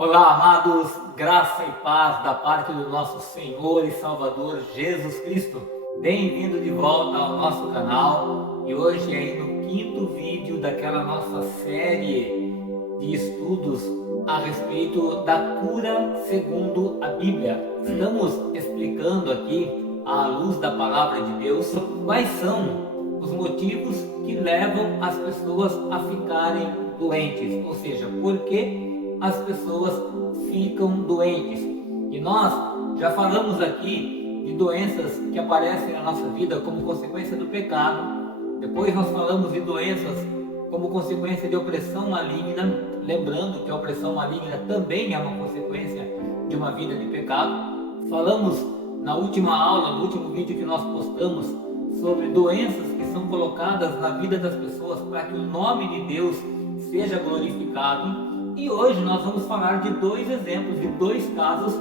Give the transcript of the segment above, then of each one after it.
Olá, amados, graça e paz da parte do nosso Senhor e Salvador Jesus Cristo. Bem-vindo de volta ao nosso canal e hoje aí no quinto vídeo daquela nossa série de estudos a respeito da cura segundo a Bíblia. Estamos explicando aqui, à luz da palavra de Deus, quais são os motivos que levam as pessoas a ficarem doentes, ou seja, por que as pessoas ficam doentes. E nós já falamos aqui de doenças que aparecem na nossa vida como consequência do pecado. Depois nós falamos de doenças como consequência de opressão maligna, lembrando que a opressão maligna também é uma consequência de uma vida de pecado. Falamos na última aula, no último vídeo que nós postamos, sobre doenças que são colocadas na vida das pessoas para que o nome de Deus seja glorificado. E hoje nós vamos falar de dois exemplos, de dois casos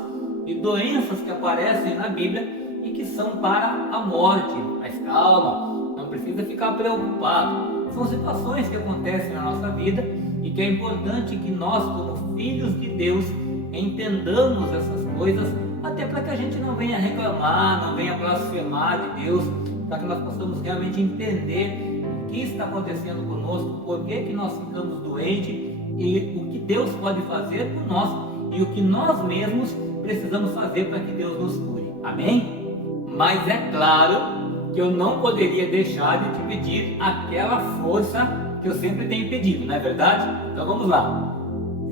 de doenças que aparecem na Bíblia e que são para a morte. Mas calma, não precisa ficar preocupado. São situações que acontecem na nossa vida e que é importante que nós, como filhos de Deus, entendamos essas coisas, até para que a gente não venha reclamar, não venha blasfemar de Deus, para que nós possamos realmente entender o que está acontecendo conosco, por que nós ficamos doentes, e o que Deus pode fazer por nós e o que nós mesmos precisamos fazer para que Deus nos cure. Amém? Mas é claro que eu não poderia deixar de te pedir aquela força que eu sempre tenho pedido, não é verdade? Então vamos lá.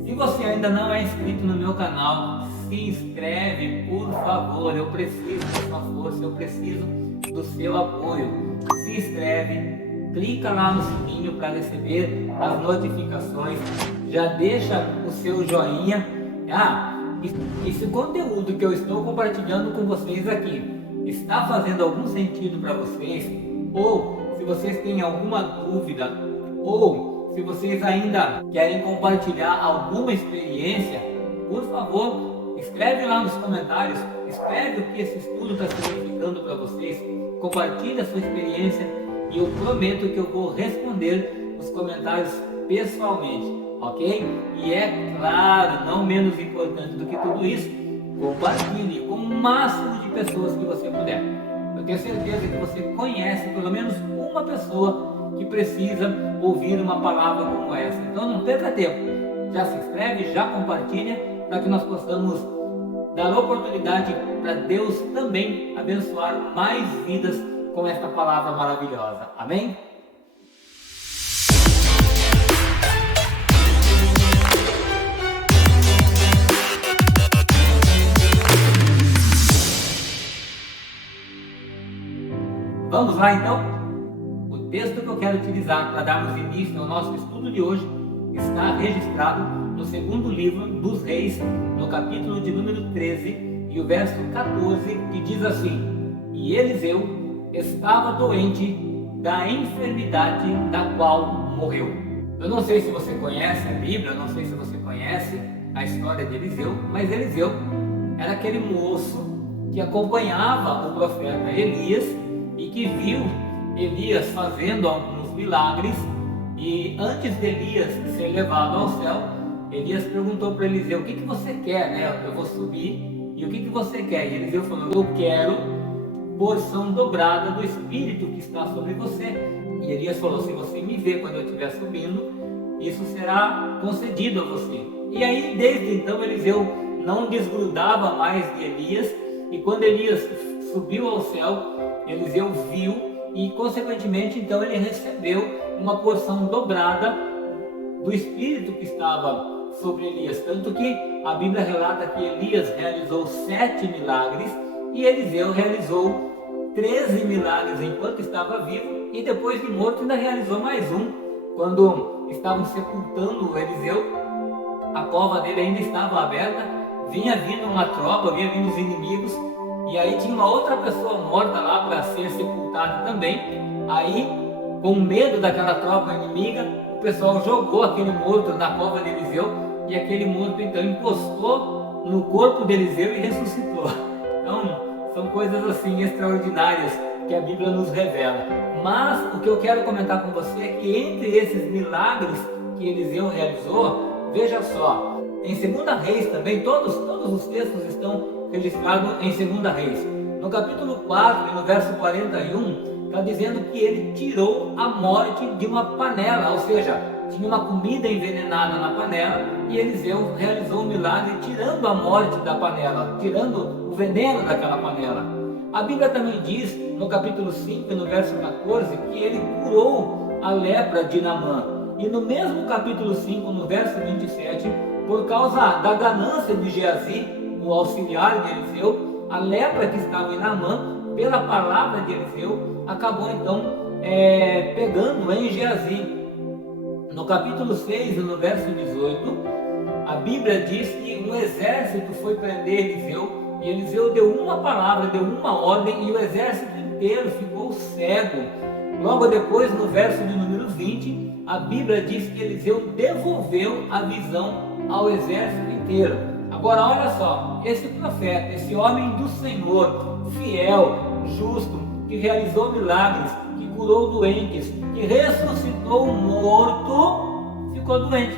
Se você ainda não é inscrito no meu canal, se inscreve, por favor. Eu preciso da sua força, eu preciso do seu apoio. Se inscreve. Clica lá no sininho para receber as notificações, já deixa o seu joinha. Esse conteúdo que eu estou compartilhando com vocês aqui está fazendo algum sentido para vocês? Ou se vocês têm alguma dúvida, ou se vocês ainda querem compartilhar alguma experiência, por favor, escreve lá nos comentários, escreve o que esse estudo está significando para vocês, compartilhe a sua experiência. E eu prometo que eu vou responder os comentários pessoalmente, ok? E é claro, não menos importante do que tudo isso, compartilhe com o máximo de pessoas que você puder. Eu tenho certeza que você conhece pelo menos uma pessoa que precisa ouvir uma palavra como essa. Então não perca tempo, já se inscreve, já compartilha, para que nós possamos dar oportunidade para Deus também abençoar mais vidas com esta palavra maravilhosa. Amém? Vamos lá então? O texto que eu quero utilizar para darmos início ao nosso estudo de hoje está registrado no segundo livro dos Reis, no capítulo de número 13 e o verso 14, que diz assim: E Eliseu estava doente da enfermidade da qual morreu. Eu não sei se você conhece a Bíblia, eu não sei se você conhece a história de Eliseu, mas Eliseu era aquele moço que acompanhava o profeta Elias e que viu Elias fazendo alguns milagres. E antes de Elias ser levado ao céu, Elias perguntou para Eliseu: o que você quer, né? Eu vou subir, e o que você quer? E Eliseu falou: eu quero porção dobrada do Espírito que está sobre você. E Elias falou: se você me ver quando eu estiver subindo, isso será concedido a você. E aí, desde então, Eliseu não desgrudava mais de Elias, e quando Elias subiu ao céu, Eliseu viu, e consequentemente, então, ele recebeu uma porção dobrada do Espírito que estava sobre Elias. Tanto que a Bíblia relata que Elias realizou 7 milagres, e Eliseu realizou 13 milagres enquanto estava vivo, e depois de morto ainda realizou mais um. Quando estavam sepultando Eliseu, a cova dele ainda estava aberta, vinha vindo uma tropa, vinha vindo os inimigos, e aí tinha uma outra pessoa morta lá para ser sepultada também. Aí, com medo daquela tropa inimiga, o pessoal jogou aquele morto na cova de Eliseu, e aquele morto então encostou no corpo de Eliseu e ressuscitou. Então, são coisas assim extraordinárias que a Bíblia nos revela. Mas o que eu quero comentar com você é que entre esses milagres que Eliseu realizou, veja só, Em 2 Reis também, todos os textos estão registrados em 2 Reis. No capítulo 4, no verso 41, está dizendo que ele tirou a morte de uma panela, ou seja, tinha uma comida envenenada na panela e Eliseu realizou um milagre tirando a morte da panela, tirando o veneno daquela panela. A Bíblia também diz, no capítulo 5, no verso 14, que ele curou a lepra de Naamã. E no mesmo capítulo 5, no verso 27, por causa da ganância de Geazi, o auxiliar de Eliseu, a lepra que estava em Naamã, pela palavra de Eliseu, acabou então pegando em Geazi. No capítulo 6, no verso 18, a Bíblia diz que um exército foi prender Eliseu, e Eliseu deu uma palavra, deu uma ordem, e o exército inteiro ficou cego. Logo depois, no verso de número 20, a Bíblia diz que Eliseu devolveu a visão ao exército inteiro. Agora olha só, esse profeta, esse homem do Senhor, fiel, justo, que realizou milagres, que curou doentes, que ressuscitou o morto, ficou doente.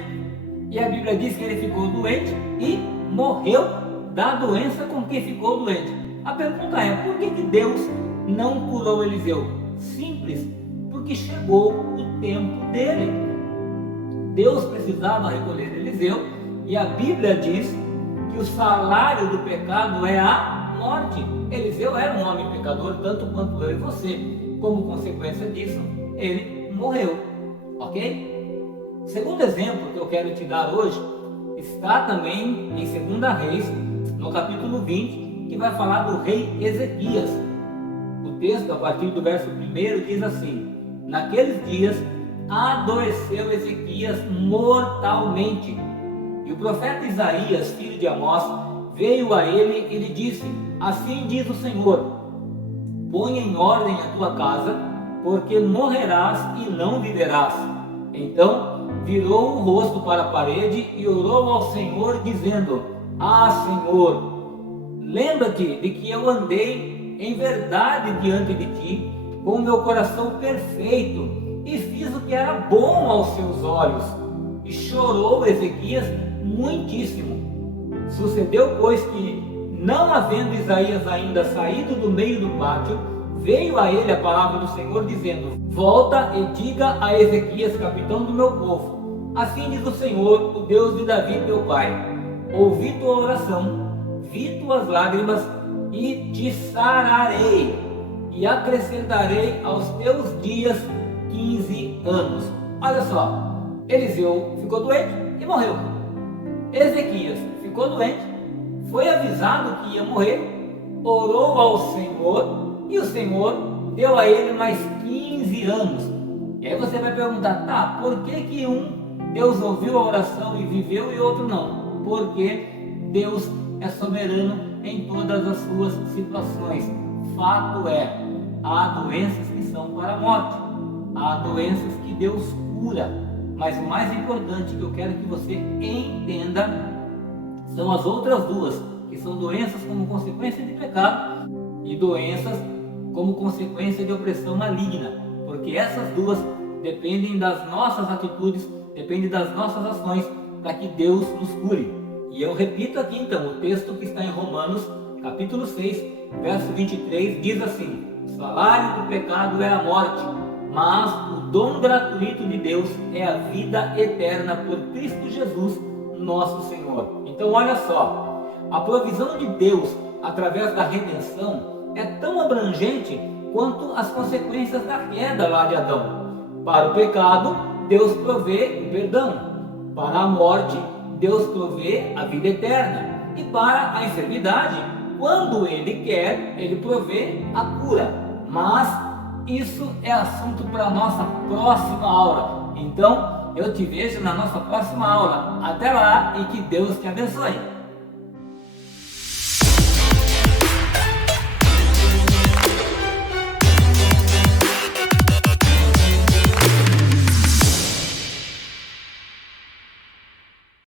E a Bíblia diz que ele ficou doente e morreu da doença com que ficou doente. A pergunta é, por que Deus não curou Eliseu? Simples, porque chegou o tempo dele. Deus precisava recolher Eliseu e a Bíblia diz que o salário do pecado é a morte. Eliseu era um homem pecador, tanto quanto eu e você. Como consequência disso, ele morreu. Ok? O segundo exemplo que eu quero te dar hoje está também em 2 Reis, no capítulo 20, que vai falar do rei Ezequias. O texto, a partir do verso 1, diz assim: naqueles dias adoeceu Ezequias mortalmente. E o profeta Isaías, filho de Amós, veio a ele e lhe disse: assim diz o Senhor, põe em ordem a tua casa, porque morrerás e não viverás. Então virou o rosto para a parede e orou ao Senhor, dizendo: ah, Senhor, lembra-te de que eu andei em verdade diante de ti, com o meu coração perfeito, e fiz o que era bom aos seus olhos. E chorou Ezequias muitíssimo. Sucedeu, pois, que, não havendo Isaías ainda saído do meio do pátio, veio a ele a palavra do Senhor, dizendo: volta e diga a Ezequias, capitão do meu povo, assim diz o Senhor, o Deus de Davi teu pai: ouvi tua oração, vi tuas lágrimas, e te sararei, e acrescentarei aos teus dias 15 anos. Olha só, Eliseu ficou doente e morreu. Ezequias ficou doente, foi avisado que ia morrer, orou ao Senhor, e o Senhor deu a ele mais 15 anos. E aí você vai perguntar, tá, por que Deus ouviu a oração e viveu e outro não? Porque Deus é soberano em todas as suas situações. Fato é, há doenças que são para a morte, há doenças que Deus cura, mas o mais importante que eu quero que você entenda são as outras duas, que são doenças como consequência de pecado e doenças como consequência de opressão maligna, porque essas duas dependem das nossas atitudes, dependem das nossas ações para que Deus nos cure. E eu repito aqui então, o texto que está em Romanos, capítulo 6, verso 23, diz assim: o salário do pecado é a morte, mas o dom gratuito de Deus é a vida eterna por Cristo Jesus, nosso Senhor. Então olha só, a provisão de Deus através da redenção é tão abrangente quanto as consequências da queda lá de Adão. Para o pecado, Deus provê o perdão. Para a morte, Deus provê a vida eterna. E para a enfermidade, quando Ele quer, Ele provê a cura. Mas isso é assunto para a nossa próxima aula. Então, eu te vejo na nossa próxima aula. Até lá e que Deus te abençoe.